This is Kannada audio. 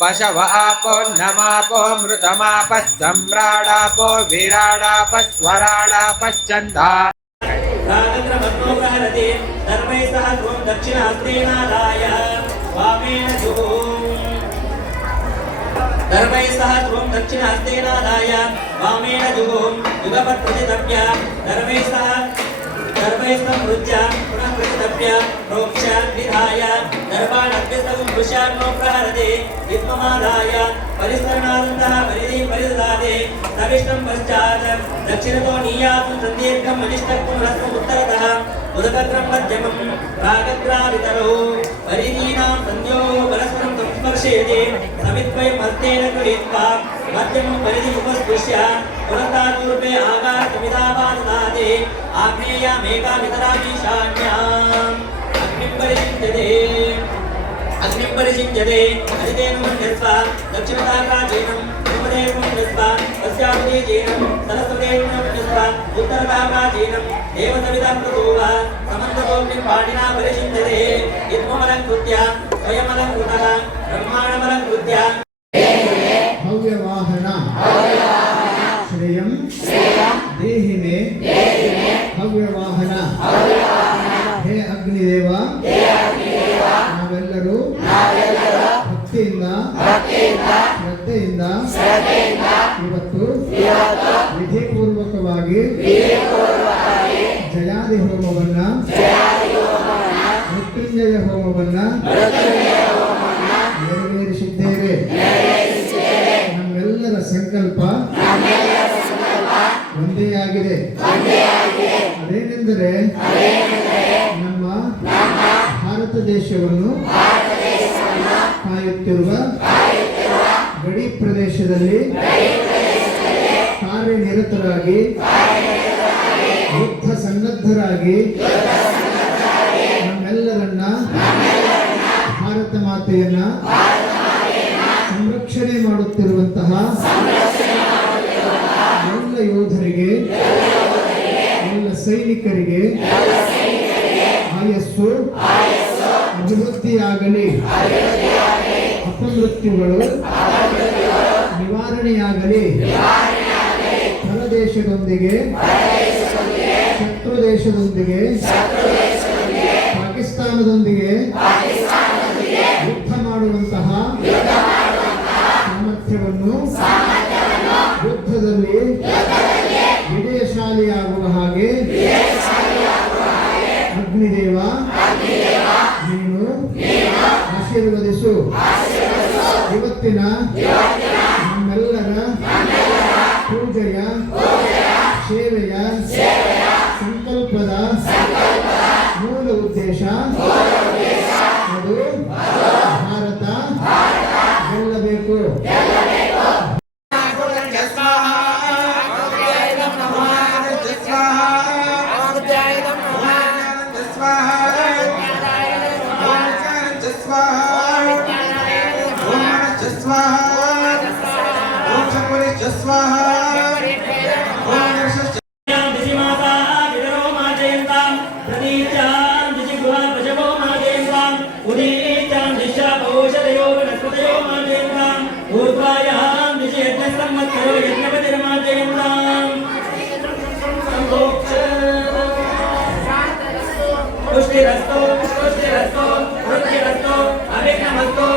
पशव आपो नमापो मृतमापः सम्राडापो विराडापः स्वराडापश्चन्दा दक्षिणास्त्रेणादाय वामेन जुहुम् युगपत्प्रतितप्य सर्वैस्तमृज्य पुनः प्रतितप्य प्रोक्ष्य निधाय दर्भाणभ्यस्तकं पुरुषान्नो प्रहरते विद्ममादाय परिस्तरणादन्तः परिददाते तविष्टं पश्चात् दक्षिणतो नीयातं सन्दीर्घम् अनिष्टक्तं हस्तम् उत्तरतः उदकत्रं मध्यमं प्रागग्रावितरौ परिदीनां सन्ध्योः परस्परं संस्पर्शयति समिद्वयं हस्तेन गृहीत्वा मध्यमं परिधिम् उपस्पृश्य पुरस्तादूर्वे आगारसमिदावाददाते आग्नेयामेकामितरामीशान्याम् अग्निं परिषिञ्जते हरितेन मन्यस्व दक्षिणताकाचीनं पूर्वदेवं मन्यस्व पश्चादुदीचीनं सरस्वतेन मन्यस्व उत्तरताकाचीनं देवसविदं प्रतोव समन्तकोऽग्निं पाणिना परिषिञ्जते इत्ममलङ्कृत्य स्वयमलङ्कृतः ब्रह्माणमलङ्कृत्य भव्यवाहन श्रेयं देहि मे भव्यवाहन हे अग्निदेव ನಾವೆಲ್ಲರೂ ಭಕ್ತಿಯಿಂದ ಶ್ರದ್ಧೆಯಿಂದ ಇವತ್ತು ವಿಧಿಪೂರ್ವಕವಾಗಿ ಜಯಾದಿ ಹೋಮವನ್ನ ಮೃತ್ಯುಂಜಯ ಹೋಮವನ್ನ ನೆರವೇರಿಸಿದ್ದೇವೆ. ನಮ್ಮೆಲ್ಲರ ಸಂಕಲ್ಪ ಒಂದೇ ಆಗಿದೆ. ಅದೇನೆಂದರೆ ನಮ್ಮ ಭಾರತ ದೇಶವನ್ನು ಕಾಯುತ್ತಿರುವ ಗಡಿ ಪ್ರದೇಶದಲ್ಲಿ ಕಾರ್ಯನಿರತರಾಗಿ ಯುದ್ಧ ಸನ್ನದ್ಧರಾಗಿ ನಮ್ಮೆಲ್ಲರನ್ನ ಭಾರತ ಮಾತೆಯನ್ನ ಸಂರಕ್ಷಣೆ ಮಾಡುತ್ತಿರುವಂತಹ ಎಲ್ಲ ಯೋಧರಿಗೆ ಎಲ್ಲ ಸೈನಿಕರಿಗೆ ಆಯಸ್ಸು ಅಭಿವೃದ್ಧಿಯಾಗಲಿ, ಅಪಮೃತ್ಯುಗಳು ನಿವಾರಣೆಯಾಗಲಿ. ಪರದೇಶದೊಂದಿಗೆ ಶತ್ರು ದೇಶದೊಂದಿಗೆ ಪಾಕಿಸ್ತಾನದೊಂದಿಗೆ ಯುದ್ಧ ಮಾಡುವಂತಹ ಸಾಮರ್ಥ್ಯವನ್ನು ಯುದ್ಧದಲ್ಲಿ ವಿಜಯಶಾಲಿಯಾಗುವ ಹಾಗೆ ಅಗ್ನಿದೇವ ನೀನು ಆಶೀರ್ವದಿಸು. ಇವತ್ತಿನ ನಮ್ಮೆಲ್ಲರ ಪೂಜೆಯ ಸೇವೆಯ ಸಂಕಲ್ಪದ ಮೂಲ ಉದ್ದೇಶ ಅದು ಭಾರತ ಗೆಲ್ಲಬೇಕು. पुष्टिरस्तो वृद्धिरस्तो अभिघ्नमस्तो